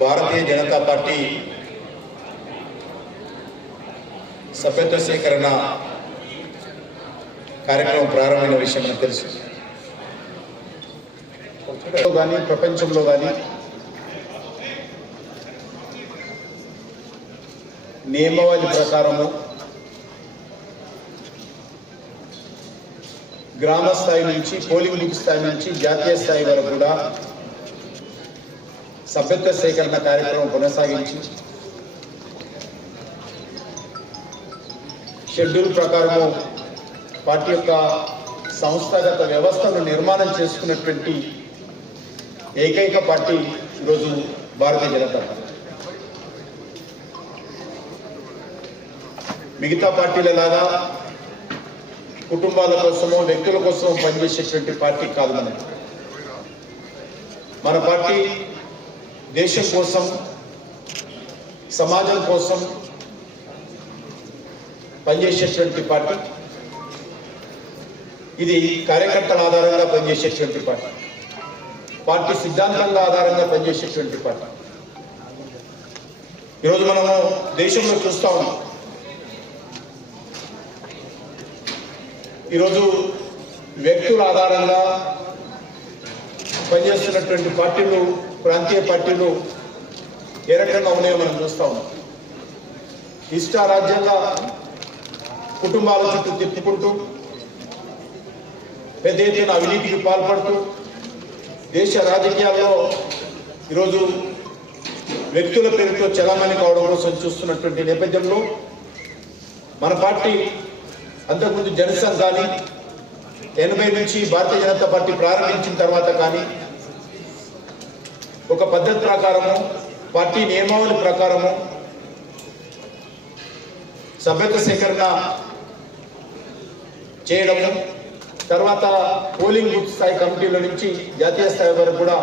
భారతీయ Janata party సభ్యత్వ సేకరణ కార్యక్రమం ప్రారంభమైన విషయం మనకు తెలుసు. కానీ ప్రపంచంలో కానీ నియమావళి ప్రకారము గ్రామ స్థాయి నుంచి పోలింగ్ బూత్ స్థాయి నుంచి జాతీయ స్థాయి వరకు కూడా సభ్యత్వ సేకరణ కార్యక్రమం కొనసాగించి షెడ్యూల్ ప్రకారము పార్టీ యొక్క సంస్థాగత వ్యవస్థను నిర్మాణం చేసుకున్నటువంటి ఏకైక పార్టీ ఈరోజు భారతీయ జనతా పార్టీ. మిగతా పార్టీల లాగా కుటుంబాల కోసమో వ్యక్తుల కోసం పనిచేసేటువంటి పార్టీ కాదు మన పార్టీ దేశం కోసం సమాజం కోసం పనిచేసేటువంటి పార్టీ. ఇది కార్యకర్తల ఆధారంగా పనిచేసేటువంటి పార్టీ, పార్టీ సిద్ధాంతాల ఆధారంగా పనిచేసేటువంటి పార్టీ. ఈరోజు మనము దేశంలో చూస్తా ఉన్నాం. ఈరోజు వ్యక్తుల ఆధారంగా పనిచేస్తున్నటువంటి పార్టీలు, ప్రాంతీయ పార్టీలు ఏ రకంగా ఉన్నాయో మనం చూస్తా ఉన్నాం. ఇష్టారాజ్యంగా కుటుంబాల చుట్టూ తిప్పుకుంటూ పెద్ద ఎత్తున అవినీతికి పాల్పడుతూ దేశ రాజకీయాల్లో ఈరోజు వ్యక్తుల పేరుతో చలామణి కావడం కోసం చూస్తున్నటువంటి నేపథ్యంలో మన పార్టీ అంతకుముందు జనసంఘ్ కానీ 80 నుంచి భారతీయ జనతా పార్టీ ప్రారంభించిన తర్వాత కానీ ఒక పద్ధతి ప్రకారము, పార్టీ నియమావళి ప్రకారము సభ్యత్వ సేకరణ చేయడము, తర్వాత పోలింగ్ బూత్ స్థాయి కమిటీల నుంచి జాతీయ స్థాయి వరకు కూడా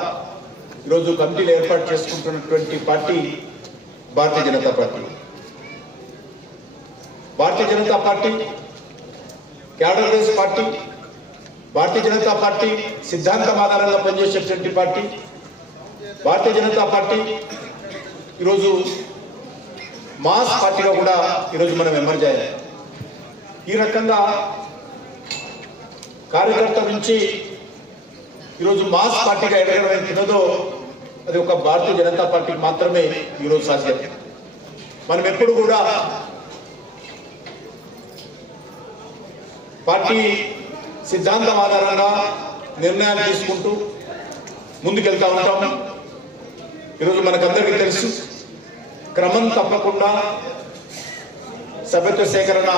ఈరోజు కమిటీలు ఏర్పాటు చేసుకుంటున్నటువంటి party Bharatiya Janata Party. Bharatiya Janata Party cadre base party, Bharatiya Janata Party సిద్ధాంతం ఆధారంగా పనిచేసేటువంటి పార్టీ. భారతీయ జనతా పార్టీ ఈరోజు మాస్ పార్టీగా కూడా ఈరోజు మనం ఎమర్జ్ అయ్యాయి. ఈ రకంగా కార్యకర్త నుంచి ఈరోజు మాస్ పార్టీగా ఎదగడం తినదో అది ఒక భారతీయ జనతా పార్టీకి మాత్రమే ఈరోజు సాధ్యం. మనం ఎప్పుడు కూడా పార్టీ సిద్ధాంతం ఆధారంగా నిర్ణయాలు తీసుకుంటూ ముందుకెళ్తా ఉంటాం. ఈరోజు మనకందరికీ తెలుసు, క్రమం తప్పకుండా సభ్యత్వ సేకరణ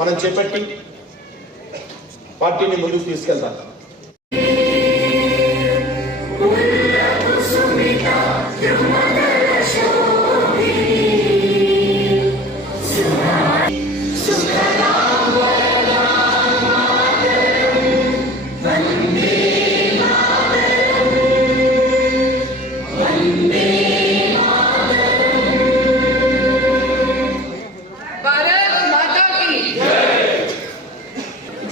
మనం చేపట్టి పార్టీని ముందుకు తీసుకెళ్తాం.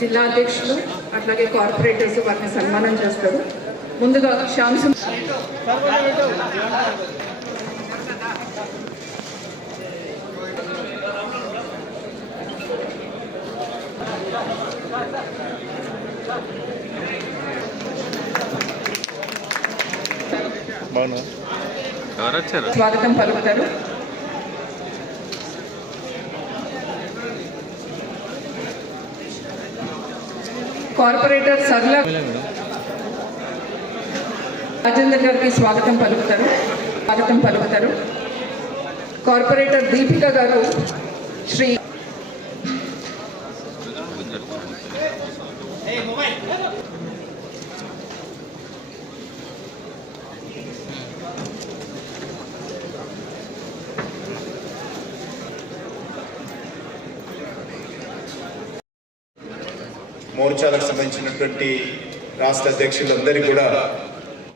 జిల్లా అధ్యక్షులు అట్లాగే కార్పొరేటర్స్ వారిని సన్మానం చేస్తారు. ముందుగా శ్యామ్ సింగ్ స్వాగతం పలుకుతారు. కార్పొరేటర్ సర్ల రాజేందర్ గారికి స్వాగతం పలుకుతారు. కార్పొరేటర్ దీపిక గారు శ్రీ మోర్చాలకు సంబంధించినటువంటి రాష్ట్ర అధ్యక్షులందరికీ కూడా